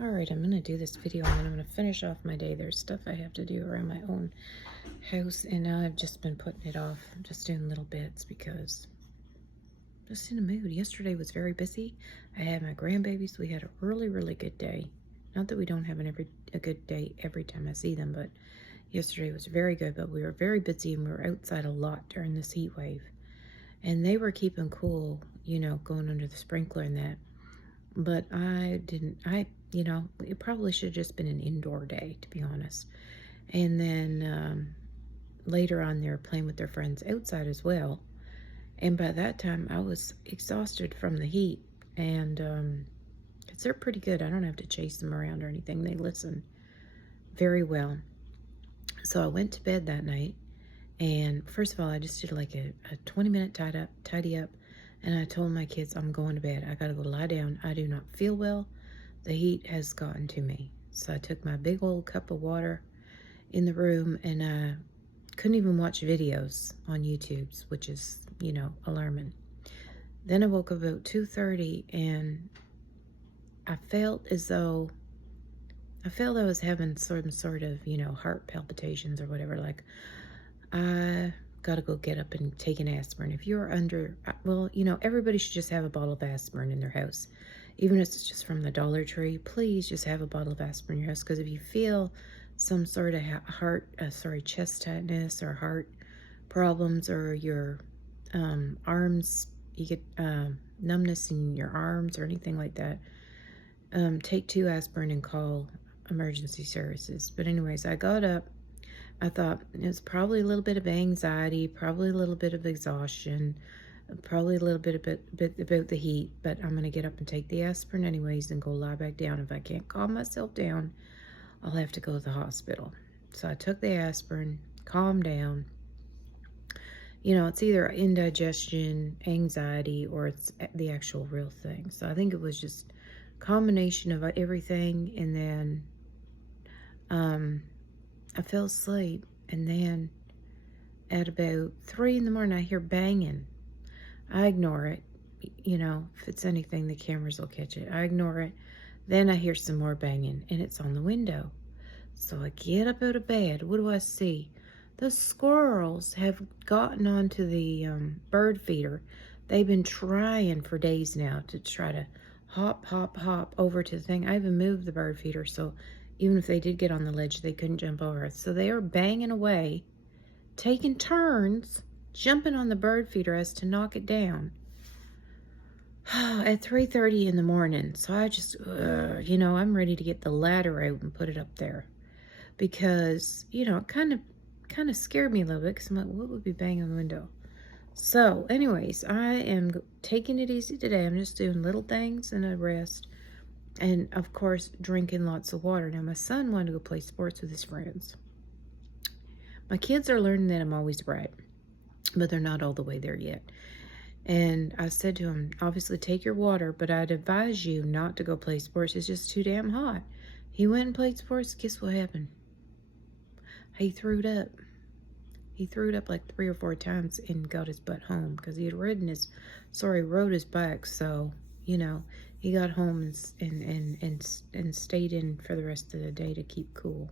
Alright, I'm going to do this video and then I'm going to finish off my day. There's stuff I have to do around my own house and I've just been putting it off. I'm just doing little bits because I'm just in a mood. Yesterday was very busy. I had my grandbabies. We had a really good day. Not that we don't have a good day every time I see them, but yesterday was very good. But we were very busy and we were outside a lot during this heat wave. And they were keeping cool, going under the sprinkler and that. But it probably should have just been an indoor day, to be honest. And then later on, they were playing with their friends outside as well. And by that time, I was exhausted from the heat. And 'cause they're pretty good. I don't have to chase them around or anything. They listen very well. So I went to bed that night. And first of all, I just did like a 20-minute tidy up. And I told my kids, I'm going to bed. I got to go lie down. I do not feel well. The heat has gotten to me. So I took my big old cup of water in the room and I couldn't even watch videos on YouTube, which is, alarming. Then I woke up about 2:30 and I felt I was having some sort of, heart palpitations or whatever. Like, I gotta go get up and take an aspirin. If you're everybody should just have a bottle of aspirin in their house. Even if it's just from the Dollar Tree, please just have a bottle of aspirin in your house. Because if you feel some sort of chest tightness or heart problems, or your arms, you get numbness in your arms or anything like that, take 2 aspirin and call emergency services. But anyways, I got up. I thought it was probably a little bit of anxiety, probably a little bit of exhaustion, probably a little bit about the heat, but I'm going to get up and take the aspirin anyways and go lie back down. If I can't calm myself down, I'll have to go to the hospital. So I took the aspirin, calmed down. It's either indigestion, anxiety, or it's the actual real thing. So I think it was just a combination of everything, and then I fell asleep, and then at about 3 in the morning, I hear banging. I ignore it. If it's anything, the cameras will catch it. I ignore it. Then I hear some more banging, and it's on the window. So I get up out of bed. What do I see? The squirrels have gotten onto the bird feeder. They've been trying for days now to try to hop over to the thing. I even moved the bird feeder, so even if they did get on the ledge, they couldn't jump over it. So they are banging away, taking turns, jumping on the bird feeder as to knock it down at 3:30 in the morning. So I just, I'm ready to get the ladder out and put it up there. Because, it kind of scared me a little bit, because I'm like, what would be banging on the window? So anyways, I am taking it easy today. I'm just doing little things and a rest. And, of course, drinking lots of water. Now, my son wanted to go play sports with his friends. My kids are learning that I'm always right, but they're not all the way there yet. And I said to him, obviously, take your water, but I'd advise you not to go play sports. It's just too damn hot. He went and played sports. Guess what happened? He threw it up. He threw it up like 3 or 4 times and got his butt home because he had rode his bike. So, he got home and stayed in for the rest of the day to keep cool.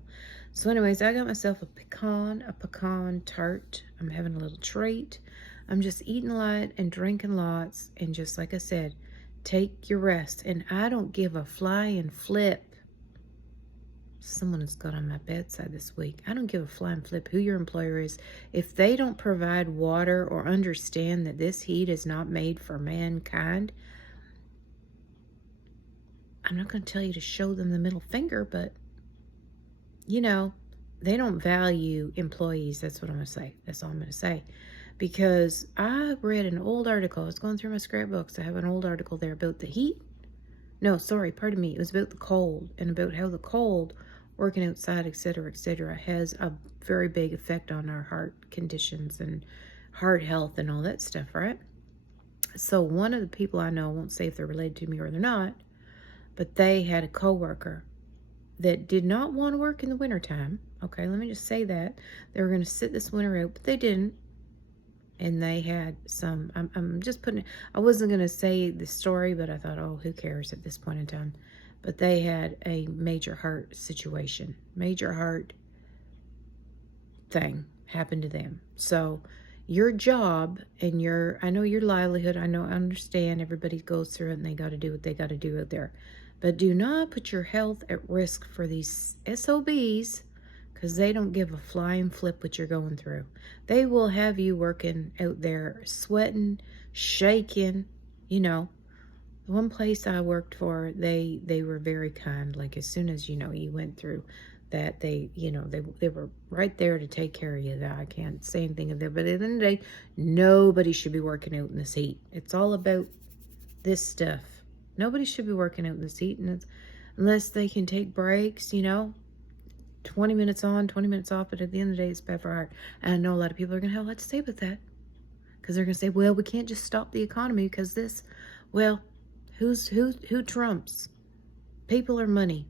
So anyways, I got myself a pecan tart. I'm having a little treat. I'm just eating light and drinking lots. And just like I said, take your rest. And I don't give a flying flip. Someone has got on my bedside this week. I don't give a flying flip who your employer is. If they don't provide water or understand that this heat is not made for mankind, I'm not going to tell you to show them the middle finger, but, they don't value employees. That's what I'm going to say. That's all I'm going to say. Because I read an old article. I was going through my scrapbooks. I have an old article there about the heat. No, sorry, pardon me. It was about the cold and about how the cold, working outside, etc., has a very big effect on our heart conditions and heart health and all that stuff, right? So one of the people I know, I won't say if they're related to me or they're not, but they had a coworker that did not want to work in the wintertime. Okay, let me just say that. They were going to sit this winter out, but they didn't. And they had some, I'm just putting, I wasn't going to say the story, but I thought, oh, who cares at this point in time. but they had a major heart situation, major heart thing happened to them. So your job and I know your livelihood, I understand everybody goes through it and they got to do what they got to do out there. But do not put your health at risk for these SOBs, because they don't give a flying flip what you're going through. They will have you working out there, sweating, shaking. You know, the one place I worked for, they were very kind. Like, as soon as, you went through that, they were right there to take care of you. That I can't say anything of that. But at the end of the day, nobody should be working out in this heat. It's all about this stuff. Nobody should be working out in this heat, and unless they can take breaks, 20 minutes on, 20 minutes off, but at the end of the day, it's bad for heart. And I know a lot of people are going to have a lot to say with that, because they're going to say, well, we can't just stop the economy because this. Well, who trumps? People or money?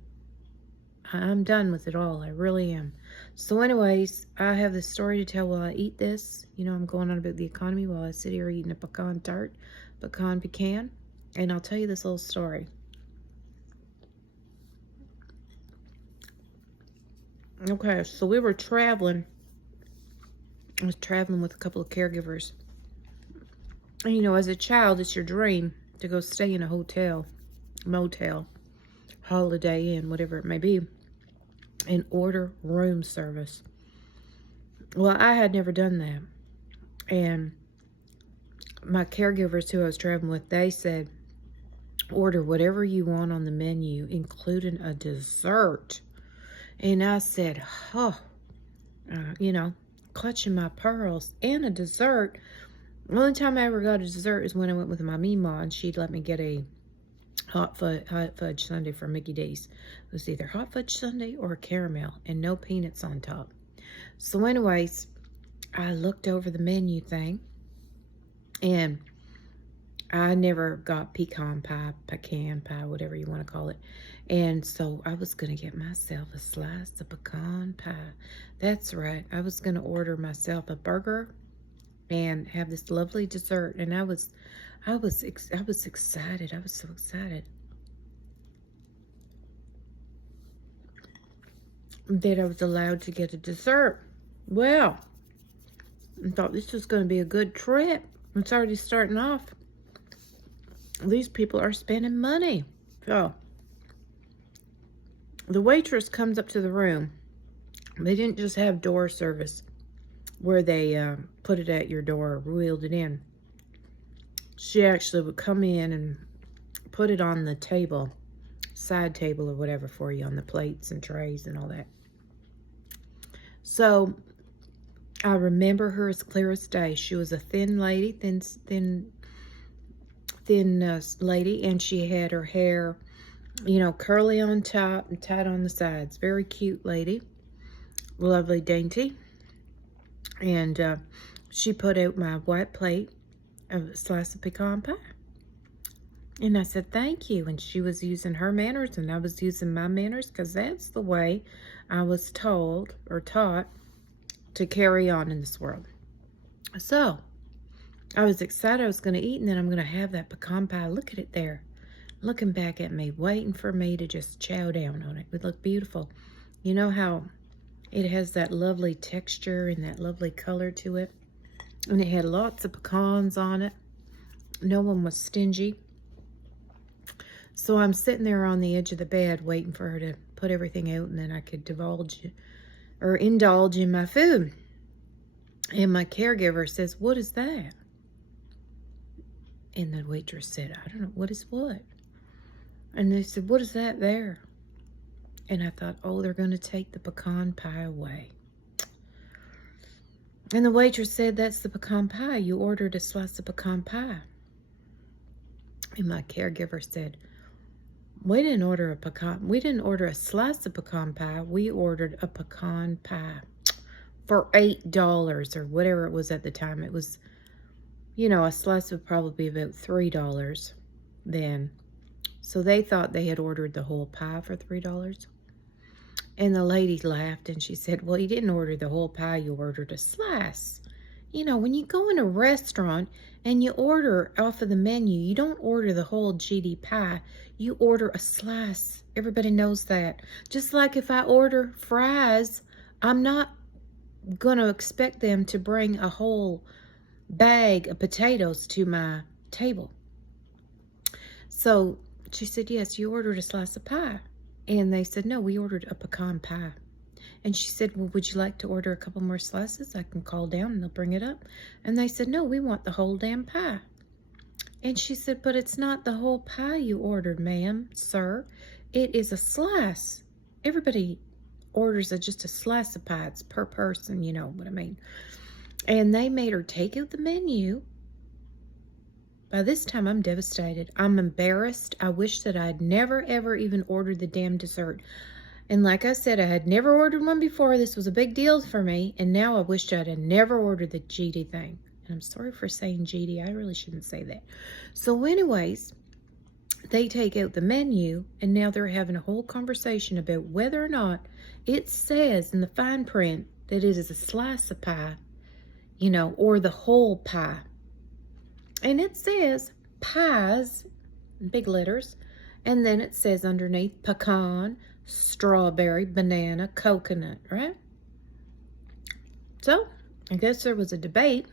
I'm done with it all. I really am. So anyways, I have this story to tell while I eat this. I'm going on about the economy while I sit here eating a pecan tart, pecan, and I'll tell you this little story. Okay, so we were traveling. I was traveling with a couple of caregivers. And, as a child, it's your dream to go stay in a hotel, motel, Holiday Inn, whatever it may be, and order room service. Well, I had never done that. And my caregivers who I was traveling with, they said, order whatever you want on the menu, including a dessert. And I said, clutching my pearls, and a dessert. The only time I ever got a dessert is when I went with my Meemaw, and she'd let me get a hot fudge sundae from Mickey D's. It was either hot fudge sundae or a caramel, and no peanuts on top. So anyways, I looked over the menu thing, and I never got pecan pie, whatever you want to call it. And so I was going to get myself a slice of pecan pie. That's right. I was going to order myself a burger and have this lovely dessert. And I was excited. I was so excited that I was allowed to get a dessert. Well, I thought this was going to be a good trip. It's already starting off. These people are spending money. So the waitress comes up to the room. They didn't just have door service where they put it at your door, wheeled it in. She actually would come in and put it on the table, side table or whatever for you, on the plates and trays and all that. So I remember her as clear as day. She was a thin lady, thin lady, and she had her hair, curly on top and tight on the sides. Very cute lady. Lovely, dainty. And she put out my white plate of a slice of pecan pie. And I said, thank you. And she was using her manners, and I was using my manners, because that's the way I was told or taught to carry on in this world. So I was excited I was going to eat, and then I'm going to have that pecan pie. Look at it there, looking back at me, waiting for me to just chow down on it. It would look beautiful. You know how it has that lovely texture and that lovely color to it. And it had lots of pecans on it. No one was stingy. So I'm sitting there on the edge of the bed waiting for her to put everything out, and then I could indulge in my food. And my caregiver says, what is that? And the waitress said, I don't know, what is what? And they said, what is that there? And I thought, oh, they're going to take the pecan pie away. And the waitress said, that's the pecan pie. You ordered a slice of pecan pie. And my caregiver said, we didn't order a slice of pecan pie. We ordered a pecan pie for $8 or whatever it was at the time. It was, a slice would probably be about $3 then. So they thought they had ordered the whole pie for $3. And the lady laughed and she said, well, you didn't order the whole pie, you ordered a slice. When you go in a restaurant and you order off of the menu, you don't order the whole GD pie. You order a slice. Everybody knows that. Just like if I order fries, I'm not going to expect them to bring a whole bag of potatoes to my table. So she said, yes, you ordered a slice of pie. And they said, no, we ordered a pecan pie. And she said, well, would you like to order a couple more slices? I can call down and they'll bring it up. And they said, no, we want the whole damn pie. And she said, but it's not the whole pie you ordered, ma'am, sir. It is a slice. Everybody orders just a slice of pie. It's per person, you know what I mean. And they made her take out the menu. By this time, I'm devastated. I'm embarrassed. I wish that I'd never, ever even ordered the damn dessert. And like I said, I had never ordered one before. This was a big deal for me. And now I wished I had never ordered the GD thing. And I'm sorry for saying GD. I really shouldn't say that. So anyways, they take out the menu. And now they're having a whole conversation about whether or not it says in the fine print that it is a slice of pie, or the whole pie. And it says pies, in big letters. And then it says underneath pecan, strawberry, banana, coconut, right? So, I guess there was a debate.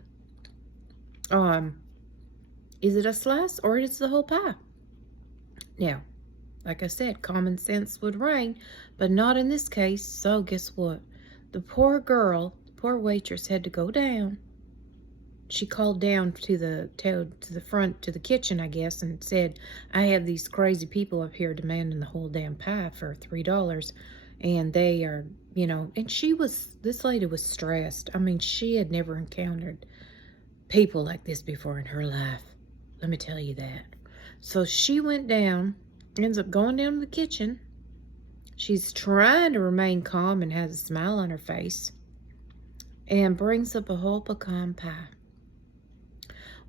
Is it a slice or is it the whole pie? Now, like I said, common sense would reign, but not in this case. So guess what? The poor girl, the poor waitress had to go down. She called down to the front, to the kitchen, I guess, and said, I have these crazy people up here demanding the whole damn pie for $3. And they are, and this lady was stressed. I mean, she had never encountered people like this before in her life. Let me tell you that. So she went down, ends up going down to the kitchen. She's trying to remain calm and has a smile on her face, and brings up a whole pecan pie.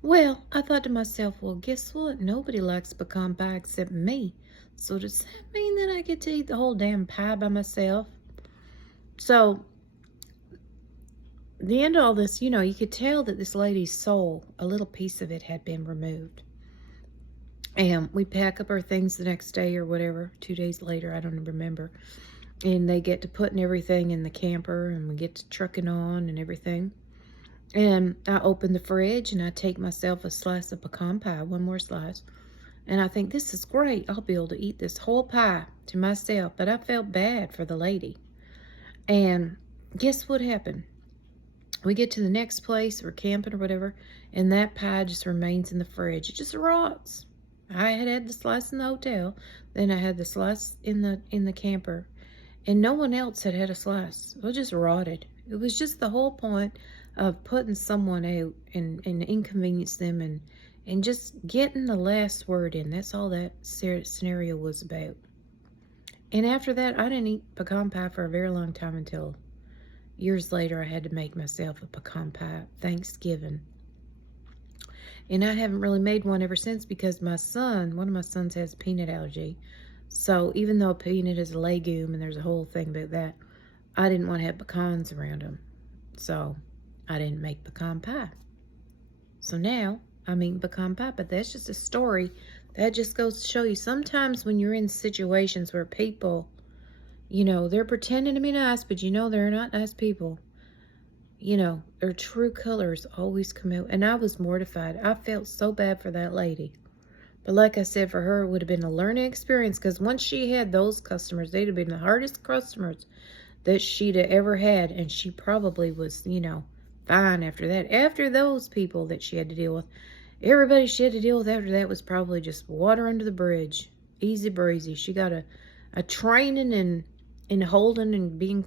Well, I thought to myself, well, guess what? Nobody likes pecan pie except me. So does that mean that I get to eat the whole damn pie by myself? So, the end of all this, you could tell that this lady's soul, a little piece of it had been removed. And we pack up our things the next day or whatever, 2 days later, I don't remember. And they get to putting everything in the camper, and we get to trucking on and everything. And I open the fridge and I take myself a slice of pecan pie, one more slice. And I think, this is great. I'll be able to eat this whole pie to myself. But I felt bad for the lady. And guess what happened? We get to the next place, we're camping or whatever, and that pie just remains in the fridge. It just rots. I had the slice in the hotel, then I had the slice in the camper, and no one else had a slice. It just rotted. It was just the whole point of putting someone out and inconvenience them and just getting the last word in. That's all that scenario was about. And after that, I didn't eat pecan pie for a very long time until years later I had to make myself a pecan pie Thanksgiving. And I haven't really made one ever since because one of my sons has a peanut allergy. So even though peanut is a legume and there's a whole thing about that, I didn't want to have pecans around them. So I didn't make pecan pie. So now I'm eating pecan pie, but that's just a story. That just goes to show you sometimes when you're in situations where people, they're pretending to be nice, but they're not nice people. Their true colors always come out. And I was mortified. I felt so bad for that lady. But like I said, for her, it would have been a learning experience, because once she had those customers, they'd have been the hardest customers that she'd have ever had. And she probably was, fine after that. After those people that she had to deal with, everybody she had to deal with after that was probably just water under the bridge. Easy breezy. She got a training in holding and being,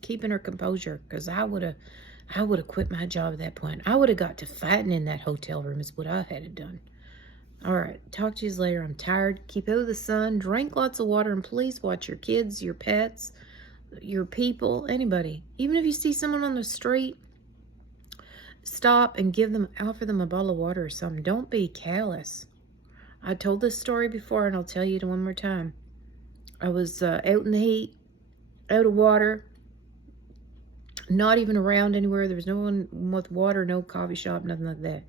keeping her composure, because I would have quit my job at that point. I would have got to fighting in that hotel room is what I had to done. All right, talk to you later. I'm tired. Keep out of the sun. Drink lots of water, and please watch your kids, your pets, your people, anybody. Even if you see someone on the street, stop and offer them a bottle of water or something. Don't be callous. I told this story before, and I'll tell you it one more time. I was out in the heat, out of water, Not even around anywhere. There was no one with water, no coffee shop, nothing like that.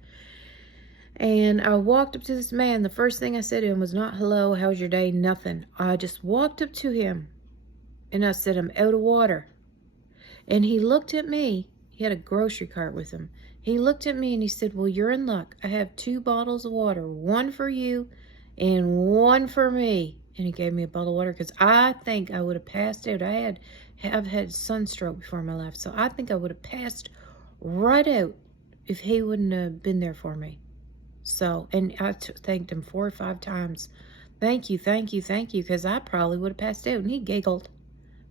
And I walked up to this man. The first thing I said to him was not hello, how's your day, nothing. I just walked up to him and I said, I'm out of water. And he looked at me. He had a grocery cart with him. He looked at me and he said, well, you're in luck. I have 2 bottles of water, one for you and one for me. And he gave me a bottle of water because I think I would have passed out. I've had sunstroke before in my life, so I think I would have passed right out if he wouldn't have been there for me. So, and I thanked him 4 or 5 times. Thank you, thank you, thank you, because I probably would have passed out. And he giggled,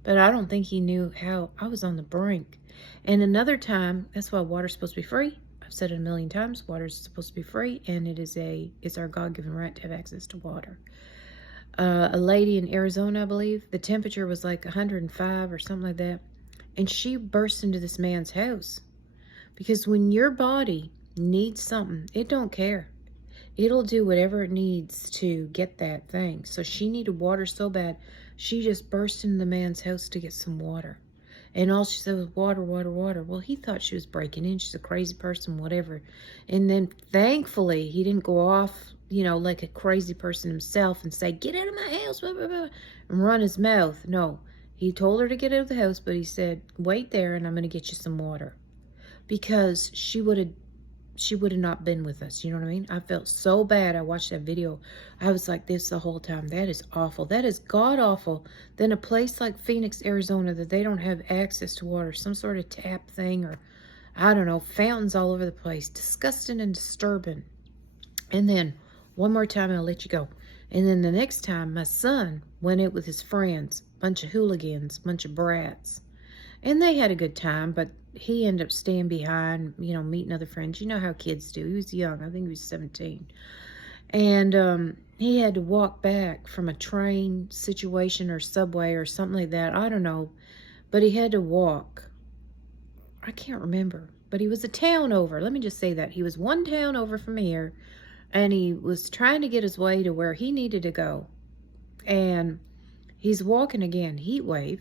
but I don't think he knew how I was on the brink. And another time, that's why water's supposed to be free. I've said it a million times. Water's supposed to be free, and it's our God-given right to have access to water. A lady in Arizona, I believe, the temperature was like 105 or something like that, and she burst into this man's house. Because when your body needs something, it don't care. It'll do whatever it needs to get that thing. So she needed water so bad, she just burst into the man's house to get some water. And all she said was water, water, water. Well, he thought she was breaking in. She's a crazy person, whatever. And then thankfully, he didn't go off, like a crazy person himself and say, get out of my house, blah, blah, blah, and run his mouth. No, he told her to get out of the house, but he said, wait there and I'm going to get you some water. Because she would have not been with us. You know what I mean? I felt so bad. I watched that video. I was like this the whole time. That is awful. That is god awful. Then a place like Phoenix, Arizona, that they don't have access to water, some sort of tap thing, or I don't know, fountains all over the place. Disgusting and disturbing. And then one more time, I'll let you go. And then the next time, my son went out with his friends, bunch of hooligans, bunch of brats. And they had a good time, but he ended up staying behind, meeting other friends. You know how kids do. He was young. I think he was 17. And he had to walk back from a train situation or subway or something like that. I don't know. But he had to walk. I can't remember. But he was a town over. Let me just say that. He was one town over from here. And he was trying to get his way to where he needed to go. And he's walking again, heat wave.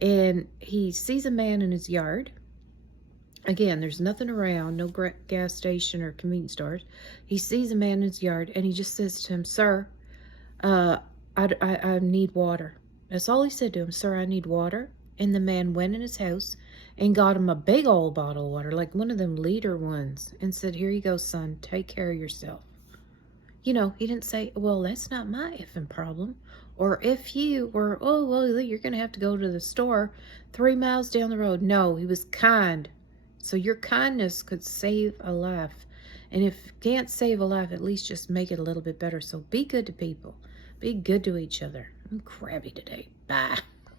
And he sees a man in his yard. Again, there's nothing around, no gas station or convenience stores. He sees a man in his yard, and he just says to him, sir, I need water. That's all he said to him, sir, I need water. And the man went in his house and got him a big old bottle of water, like one of them liter ones, and said, here you go, son, take care of yourself. He didn't say, well, that's not my effing problem. Or if you were, oh, well, you're going to have to go to the store 3 miles down the road. No, he was kind. So your kindness could save a life. And if you can't save a life, at least just make it a little bit better. So be good to people. Be good to each other. I'm crabby today. Bye.